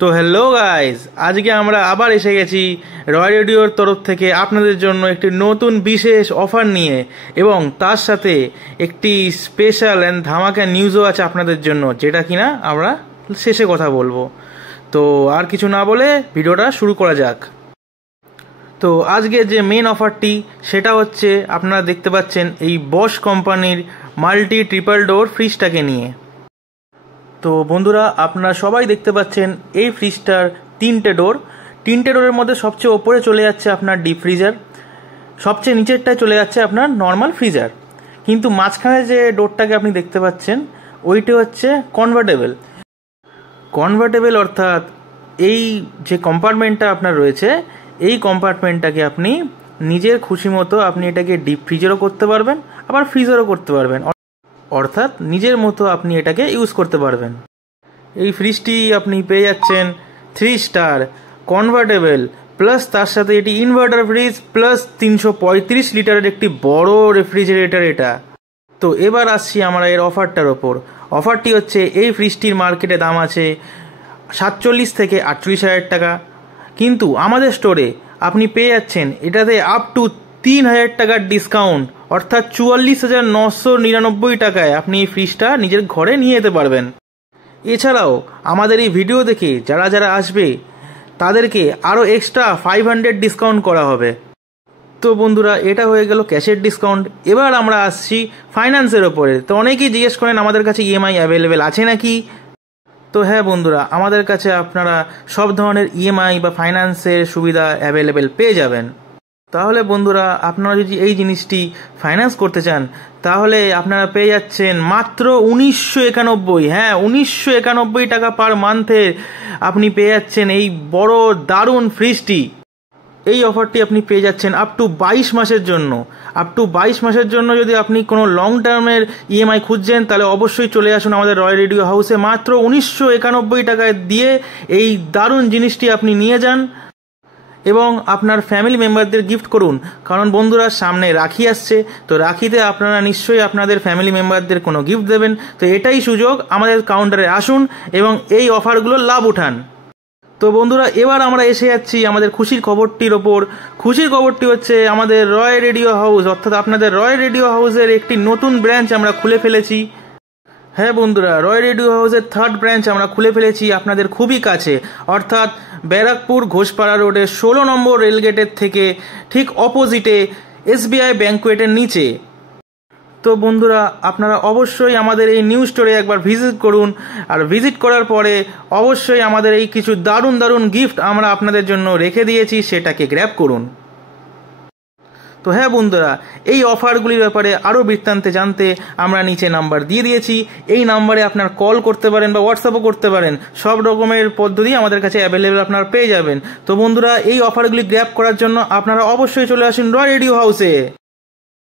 তো hello guys, আজকে আমরা আবার এসে গেছি রয় রেডিওর তরফ থেকে আপনাদের জন্য একটি নতুন বিশেষ অফার নিয়ে, এবং তার সাথে একটি স্পেশাল অ্যান্ড ধামাকা নিউজও আছে আপনাদের জন্য, যেটা কিনা আমরা শেষে কথা বলবো। তো আর কিছু না বলে ভিডিওটা শুরু করা যাক। তো আজকে যে মেন অফারটি সেটা হচ্ছে, আপনারা দেখতে পাচ্ছেন এই বস কোম্পানির মাল্টি ট্রিপল ডোর ফ্রিজটাকে নিয়ে। তো বন্ধুরা, আপনারা সবাই দেখতে পাচ্ছেন এই ফ্রিজটার তিনটে ডোরের মধ্যে সবচেয়ে ওপরে চলে যাচ্ছে আপনার ডিপ ফ্রিজার, সবচেয়ে নিচেরটায় চলে যাচ্ছে আপনার নর্মাল ফ্রিজার, কিন্তু মাঝখানে যে ডোরটাকে আপনি দেখতে পাচ্ছেন ওইটা হচ্ছে কনভার্টেবল। অর্থাৎ এই যে কম্পার্টমেন্টটা আপনার রয়েছে, এই কম্পার্টমেন্টটাকে আপনি নিজের খুশি মতো আপনি এটাকে ডিপ ফ্রিজারও করতে পারবেন, আবার ফ্রিজারও করতে পারবেন, অর্থাৎ নিজের মতো আপনি এটাকে ইউজ করতে পারবেন। এই ফ্রিজটি আপনি পেয়ে যাচ্ছেন 3 স্টার কনভার্টেবল, প্লাস তার সাথে এটি ইনভার্টার ফ্রিজ, প্লাস 335 লিটারের একটি বড় রেফ্রিজারেটর এটা। তো এবার আসছি আমরা এর অফারটার ওপর। অফারটি হচ্ছে, এই ফ্রিজটির মার্কেটে দাম আছে 47 থেকে 48 হাজার টাকা, কিন্তু আমাদের স্টোরে আপনি পেয়ে যাচ্ছেন এটাতে আপ টু 3,000 টাকার ডিসকাউন্ট, অর্থাৎ 44,999 টাকায় আপনি এই ফ্রিজটা নিজের ঘরে নিয়ে যেতে পারবেন। এছাড়াও আমাদের এই ভিডিও দেখে যারা যারা আসবে তাদেরকে আরও এক্সট্রা 500 ডিসকাউন্ট করা হবে। তো বন্ধুরা, এটা হয়ে গেল ক্যাশের ডিসকাউন্ট। এবার আমরা আসছি ফাইন্যান্সের ওপরে। তো অনেকেই জিজ্ঞেস করেন আমাদের কাছে ইএমআই অ্যাভেলেবেল আছে নাকি। তো হ্যাঁ বন্ধুরা, আমাদের কাছে আপনারা সব ধরনের ইএমআই বা ফাইন্যান্সের সুবিধা অ্যাভেলেবেল পেয়ে যাবেন। তাহলে বন্ধুরা, আপনারা যদি এই জিনিসটি ফাইন্যান্স করতে চান তাহলে আপনারা পেয়ে যাচ্ছেন মাত্র 1991, হ্যাঁ 1991 টাকা পার মান্থে আপনি পেয়ে যাচ্ছেন এই বড় দারুণ ফ্রিজটি। এই অফারটি আপনি পেয়ে যাচ্ছেন আপ টু 22 মাসের জন্য। যদি আপনি কোনো লং টার্মের ইএমআই খুঁজছেন তাহলে অবশ্যই চলে আসুন আমাদের রয় রেডিও হাউসে। মাত্র 1991 টাকায় দিয়ে এই দারুণ জিনিসটি আপনি নিয়ে যান এবং আপনার ফ্যামিলি মেম্বারদের গিফট করুন। কারণ বন্ধুরা, সামনে রাখি আসছে, তো রাখিতে আপনারা নিশ্চয়ই আপনাদের ফ্যামিলি মেম্বারদের কোনো গিফট দেবেন। তো এটাই সুযোগ, আমাদের কাউন্টারে আসুন এবং এই অফারগুলোর লাভ উঠান। তো বন্ধুরা, এবার আমরা এসে যাচ্ছি আমাদের খুশির খবরটির ওপর। খুশির খবরটি হচ্ছে, আমাদের রয় রেডিও হাউস, অর্থাৎ আপনাদের রয় রেডিও হাউসের একটি নতুন ব্রাঞ্চ আমরা খুলে ফেলেছি। হ্যাঁ বন্ধুরা, রয় রেডিও হাউসের 3rd ব্রাঞ্চ আমরা খুলে ফেলেছি আপনাদের খুবই কাছে, অর্থাৎ ব্যারাকপুর ঘোষপাড়া রোডের 16 নম্বর রেলগেটের থেকে ঠিক অপোজিটে এসবিআই ব্যাংকুয়েটের নিচে। তো বন্ধুরা, আপনারা অবশ্যই আমাদের এই নিউ স্টোরে একবার ভিজিট করুন, আর ভিজিট করার পরে অবশ্যই আমাদের এই কিছু দারুণ দারুণ গিফট আমরা আপনাদের জন্য রেখে দিয়েছি, সেটাকে গ্র্যাব করুন। তো হ্যাঁ বন্ধুরা, এই অফারগুলির ব্যাপারে আরও বৃত্তান্তে জানতে আমরা নিচে নাম্বার দিয়ে দিয়েছি। এই নাম্বারে আপনার কল করতে পারেন বা হোয়াটসঅ্যাপও করতে পারেন, সব রকমের পদ্ধতি আমাদের কাছে অ্যাভেলেবেল আপনারা পেয়ে যাবেন। তো বন্ধুরা, এই অফারগুলি গ্র্যাব করার জন্য আপনারা অবশ্যই চলে আসুন রয় রেডিও হাউসে।